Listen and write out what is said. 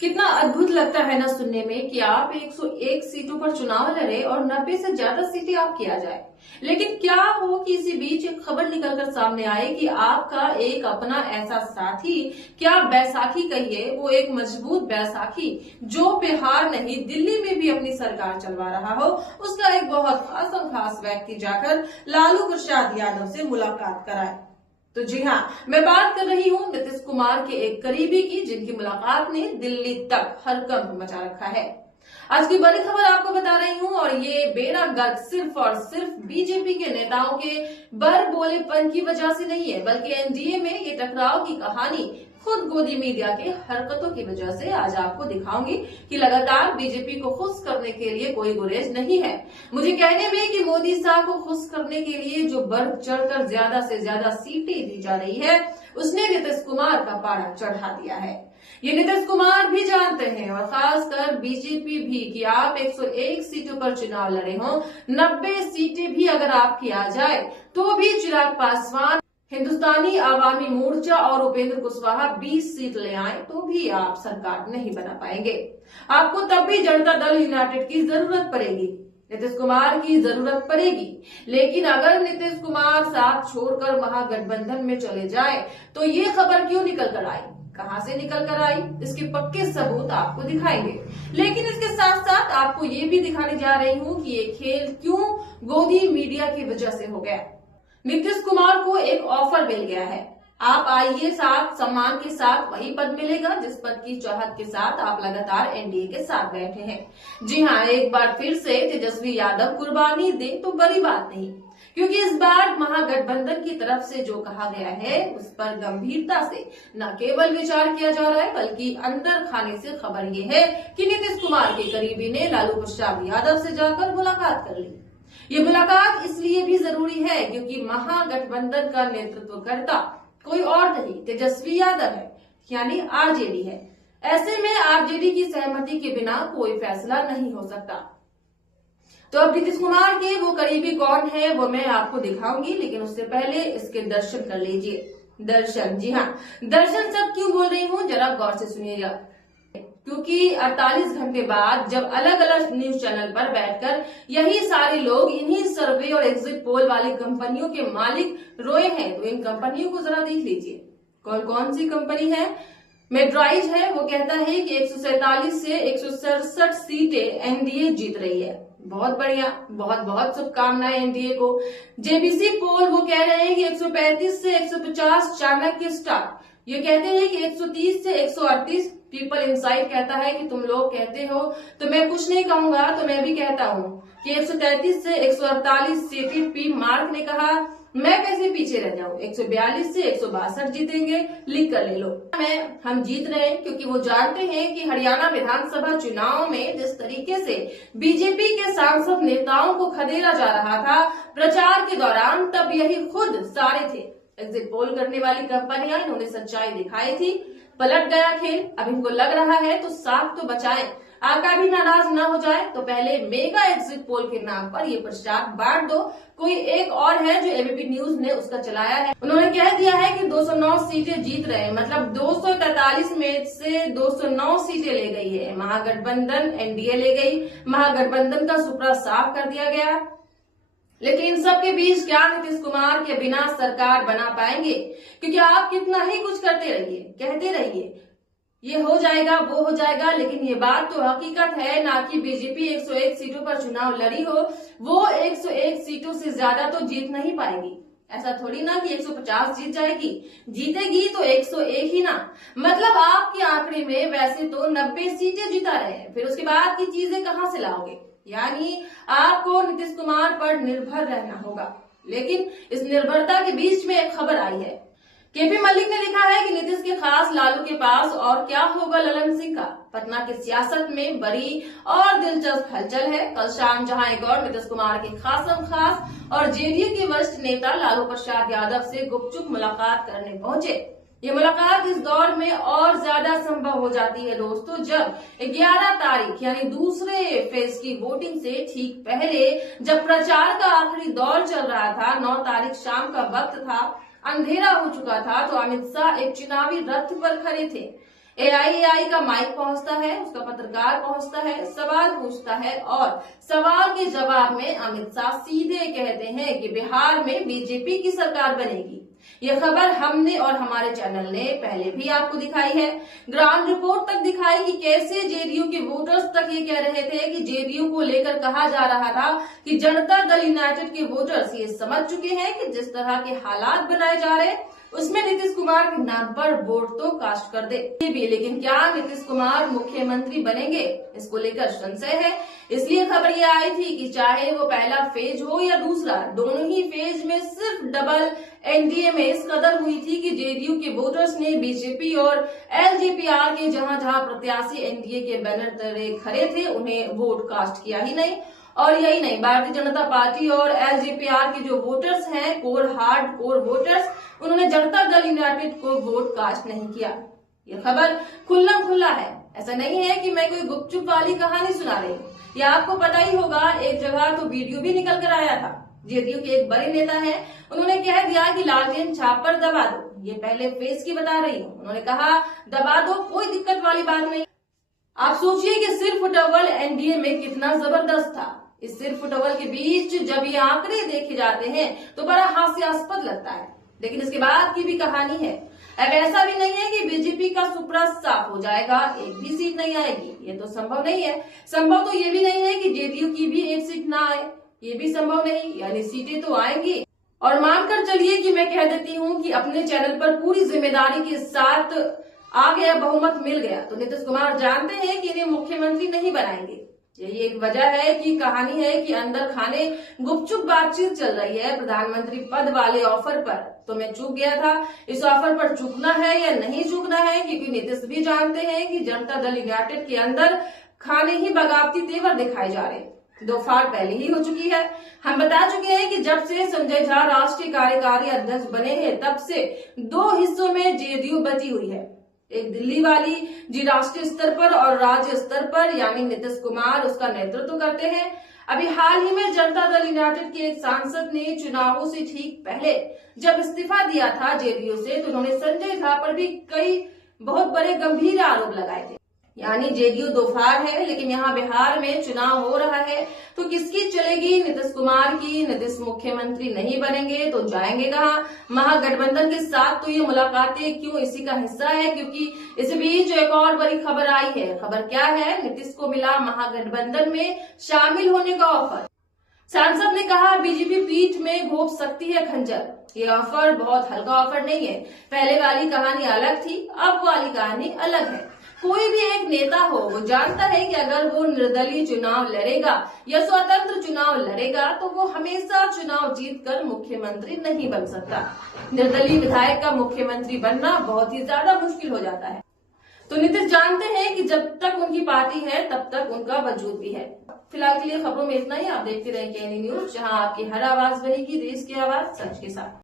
कितना अद्भुत लगता है ना सुनने में कि आप 101 सीटों पर चुनाव लड़े और 90 से ज्यादा सीटें आपकी आ जाए। लेकिन क्या हो कि इसी बीच एक खबर निकलकर सामने आए कि आपका एक अपना ऐसा साथी, क्या बैसाखी कहिए, वो एक मजबूत बैसाखी जो बिहार नहीं दिल्ली में भी अपनी सरकार चलवा रहा हो, उसका एक बहुत खास व्यक्ति जाकर लालू प्रसाद यादव से मुलाकात कराए। तो जी हाँ, मैं बात कर रही हूँ नीतीश कुमार के एक करीबी की, जिनकी मुलाकात ने दिल्ली तक हड़कंप मचा रखा है। आज की बड़ी खबर आपको बता रही हूँ और ये बेड़ा गर्क सिर्फ और सिर्फ बीजेपी के नेताओं के बर बोलेपन की वजह से नहीं है, बल्कि एनडीए में ये टकराव की कहानी खुद गोदी मीडिया के हरकतों की वजह से आज आपको दिखाऊंगी कि लगातार बीजेपी को खुश करने के लिए कोई गुरेज नहीं है। मुझे कहने में कि मोदी साहब को खुश करने के लिए जो बढ़ चढ़कर ज्यादा से ज्यादा सीटें दी जा रही है, उसने नीतीश कुमार का पारा चढ़ा दिया है। ये नीतीश कुमार भी जानते हैं और खासकर बीजेपी भी कि आप 101 सीटों पर चुनाव लड़े हो, 90 सीटें भी अगर आपकी आ जाए तो भी चिराग पासवान, हिंदुस्तानी आवामी मोर्चा और उपेंद्र कुशवाहा 20 सीट ले आए तो भी आप सरकार नहीं बना पाएंगे। आपको तब भी जनता दल यूनाइटेड की जरूरत पड़ेगी, नीतीश कुमार की जरूरत पड़ेगी। लेकिन अगर नीतीश कुमार साथ छोड़कर महागठबंधन में चले जाए तो ये खबर क्यों निकल कर आई, कहां से निकल कर आई, इसके पक्के सबूत आपको दिखाएंगे। लेकिन इसके साथ साथ आपको ये भी दिखाने जा रही हूँ कि ये खेल क्यों गोदी मीडिया की वजह से हो गया। नीतीश कुमार को एक ऑफर मिल गया है, आप आइए, साथ सम्मान के साथ वही पद मिलेगा जिस पद की चाहत के साथ आप लगातार एनडीए के साथ बैठे हैं। जी हाँ, एक बार फिर से तेजस्वी यादव कुर्बानी दे तो बड़ी बात नहीं, क्योंकि इस बार महागठबंधन की तरफ से जो कहा गया है उस पर गंभीरता से न केवल विचार किया जा रहा है, बल्कि अंदर खाने से खबर ये है कि नीतीश कुमार के करीबी ने लालू प्रसाद यादव से जाकर मुलाकात कर ली। ये मुलाकात इसलिए भी जरूरी है क्योंकि महागठबंधन का नेतृत्व करता कोई और नहीं, तेजस्वी यादव है, यानी आरजेडी है। ऐसे में आरजेडी की सहमति के बिना कोई फैसला नहीं हो सकता। तो अब नीतीश कुमार के वो करीबी कौन है वो मैं आपको दिखाऊंगी, लेकिन उससे पहले इसके दर्शन कर लीजिए। दर्शन, जी हाँ, दर्शन सब क्यों बोल रही हूँ जरा गौर से सुनिएगा, क्योंकि 48 घंटे बाद जब अलग अलग न्यूज चैनल पर बैठकर यही सारे लोग इन्हीं सर्वे और एग्जिट पोल वाली कंपनियों के मालिक रोए हैं, तो इन कंपनियों को जरा देख लीजिए। कौन कौन सी कंपनी है? मेड्राइज है, वो कहता है कि 147 से 167 सीटें एनडीए जीत रही है। बहुत बढ़िया, बहुत बहुत शुभकामनाएं एनडीए को। जेबीसी पोल वो कह रहे हैं कि 135 से 150 चाणक्य स्टार, ये कहते हैं कि 130 से 138। पीपल इनसाइड कहता है कि तुम लोग कहते हो तो मैं कुछ नहीं कहूंगा, तो मैं भी कहता हूँ कि 133 से 148 सीटें। पी मार्क ने कहा मैं कैसे पीछे रह जाऊं, 142 से 162 जीतेंगे, लिख कर ले लो। हम जीत रहे हैं क्योंकि वो जानते हैं कि हरियाणा विधानसभा चुनाव में जिस तरीके से बीजेपी के सांसद नेताओं को खदेड़ा जा रहा था प्रचार के दौरान, तब यही खुद सारे थे एग्जिट पोल करने वाली कंपनियां, इन्होंने सच्चाई दिखाई थी। पलट गया खेल, अब इनको लग रहा है तो साथ तो बचाएं, आका भी नाराज न हो जाए, तो पहले मेगा एग्जिट पोल के नाम पर ये प्रचार बांट दो। कोई एक और है जो एबीपी न्यूज ने उसका चलाया है, उन्होंने कह दिया है कि 209 सीटें जीत रहे हैं, मतलब 243 में से 209 सीटें ले गई है महागठबंधन, एनडीए ले गई, महागठबंधन का सुपड़ा साफ कर दिया गया। लेकिन इन सब के बीच क्या नीतीश कुमार के बिना सरकार बना पाएंगे? क्योंकि आप कितना ही कुछ करते रहिए, कहते रहिए ये हो जाएगा वो हो जाएगा, लेकिन ये बात तो हकीकत है ना कि बीजेपी 101 सीटों पर चुनाव लड़ी हो, वो 101 सीटों से ज्यादा तो जीत नहीं पाएगी। ऐसा थोड़ी ना कि 150 जीत जाएगी, जीतेगी तो 101 ही ना। मतलब आपके आंकड़े में वैसे तो 90 सीटें जिता रहे हैं, फिर उसके बाद की चीजें कहां से लाओगे? यानी आपको नीतीश कुमार पर निर्भर रहना होगा। लेकिन इस निर्भरता के बीच में एक खबर आई है, केपी मलिक ने लिखा है कि नीतीश के खास लालू के पास और क्या होगा ललन सिंह का। पटना की सियासत में बड़ी और दिलचस्प हलचल है। कल शाम जहां एक और नीतीश कुमार के खास और जेडीयू के वरिष्ठ नेता लालू प्रसाद यादव से गुपचुप मुलाकात करने पहुंचे। ये मुलाकात इस दौर में और ज्यादा संभव हो जाती है दोस्तों, जब 11 तारीख यानी दूसरे फेज की वोटिंग से ठीक पहले जब प्रचार का आखिरी दौर चल रहा था, 9 तारीख शाम का वक्त था, अंधेरा हो चुका था, तो अमित शाह एक चुनावी रथ पर खड़े थे। एआईएआई का माइक पहुंचता है, उसका पत्रकार पहुंचता है, सवाल पूछता है और सवाल के जवाब में अमित शाह सीधे कहते हैं कि बिहार में बीजेपी की सरकार बनेगी। यह खबर हमने और हमारे चैनल ने पहले भी आपको दिखाई है। ग्राउंड रिपोर्ट तक दिखाई कि कैसे जेडीयू के वोटर्स तक ये कह रहे थे कि जेडीयू को लेकर कहा जा रहा था कि जनता दल यूनाइटेड के वोटर्स ये समझ चुके हैं कि जिस तरह के हालात बनाए जा रहे उसमें नीतीश कुमार के नाम पर वोट तो कास्ट कर दे। ये भी, लेकिन क्या नीतीश कुमार मुख्यमंत्री बनेंगे, इसको लेकर संशय है। इसलिए खबर ये आई थी कि चाहे वो पहला फेज हो या दूसरा, दोनों ही फेज में सिर्फ डबल एनडीए में इस कदर हुई थी कि जेडीयू के वोटर्स ने बीजेपी और एलजेपीआर के जहां जहां प्रत्याशी एनडीए के बैनर तले खड़े थे उन्हें वोट कास्ट किया ही नहीं। और यही नहीं, भारतीय जनता पार्टी और एलजेपीआर के जो वोटर्स हैं, कोर हार्ड कोर वोटर्स, उन्होंने जनता दल यूनाइटेड को वोट कास्ट नहीं किया। ये खबर खुल्लम खुल्ला है। ऐसा नहीं है कि मैं कोई गुपचुप वाली कहानी सुना रही हूँ। ये आपको पता ही होगा, एक जगह तो वीडियो भी निकल कर आया था। जेडीयू के एक बड़े नेता हैं, उन्होंने कह दिया कि लालटेन छाप पर दबा दो। ये पहले फेज की बता रही हूँ। उन्होंने कहा दबा दो, कोई दिक्कत वाली बात नहीं। आप सोचिए कि सिर्फ डबल एनडीए में कितना जबरदस्त था। इस सिर्फ डबल के बीच जब ये आंकड़े देखे जाते हैं तो बड़ा हास्यास्पद लगता है। लेकिन इसके बाद की भी कहानी है। अब ऐसा भी नहीं है कि बीजेपी का सुपड़ा साफ हो जाएगा, एक भी सीट नहीं आएगी, ये तो संभव नहीं है। संभव तो ये भी नहीं है कि जेडीयू की भी एक सीट ना आए, ये भी संभव नहीं। यानी सीटें तो आएंगी। और मानकर चलिए कि मैं कह देती हूँ कि अपने चैनल पर पूरी जिम्मेदारी के साथ आ गया, बहुमत मिल गया, तो नीतीश कुमार जानते हैं कि इन्हें मुख्यमंत्री नहीं बनाएंगे। यही एक वजह है कि कहानी है कि अंदर खाने गुपचुप बातचीत चल रही है प्रधानमंत्री पद वाले ऑफर पर। तो मैं चूक गया था, इस ऑफर पर चूकना है या नहीं चूकना है, क्योंकि नीतीश भी जानते हैं कि जनता दल यूनाइटेड के अंदर खाने ही बगावती तेवर दिखाए जा रहे। 2 फाड़ पहले ही हो चुकी है। हम बता चुके हैं कि जब से संजय झा राष्ट्रीय कार्यकारी अध्यक्ष बने हैं तब से 2 हिस्सों में जेडीयू बची हुई है। एक दिल्ली वाली जी राष्ट्रीय स्तर पर और राज्य स्तर पर, यानी नीतीश कुमार उसका नेतृत्व करते हैं। अभी हाल ही में जनता दल यूनाइटेड के एक सांसद ने चुनावों से ठीक पहले जब इस्तीफा दिया था जेडीयू से, तो उन्होंने संजय झा पर भी कई बहुत बड़े गंभीर आरोप लगाए थे। यानी जेडीयू 2 फाड़ है, लेकिन यहाँ बिहार में चुनाव हो रहा है तो किसकी चलेगी? नीतीश कुमार की। नीतीश मुख्यमंत्री नहीं बनेंगे तो जाएंगे कहाँ? महागठबंधन के साथ तो ये मुलाकातें क्यों इसी का हिस्सा है, क्योंकि इस बीच एक और बड़ी खबर आई है। खबर क्या है? नीतीश को मिला महागठबंधन में शामिल होने का ऑफर। सांसद ने कहा बीजेपी पीठ में घोंप सकती है खंजर। ये ऑफर बहुत हल्का ऑफर नहीं है। पहले वाली कहानी अलग थी, अब वाली कहानी अलग है। कोई भी एक नेता हो, वो जानता है कि अगर वो निर्दलीय चुनाव लड़ेगा या स्वतंत्र चुनाव लड़ेगा तो वो हमेशा चुनाव जीतकर मुख्यमंत्री नहीं बन सकता। निर्दलीय विधायक का मुख्यमंत्री बनना बहुत ही ज्यादा मुश्किल हो जाता है। तो नीतीश जानते हैं कि जब तक उनकी पार्टी है तब तक उनका वजूद भी है। फिलहाल के लिए खबरों में इतना ही। आप देखते रहे केएनई न्यूज, जहां आपकी हर आवाज बनेगी देश की आवाज सच के साथ।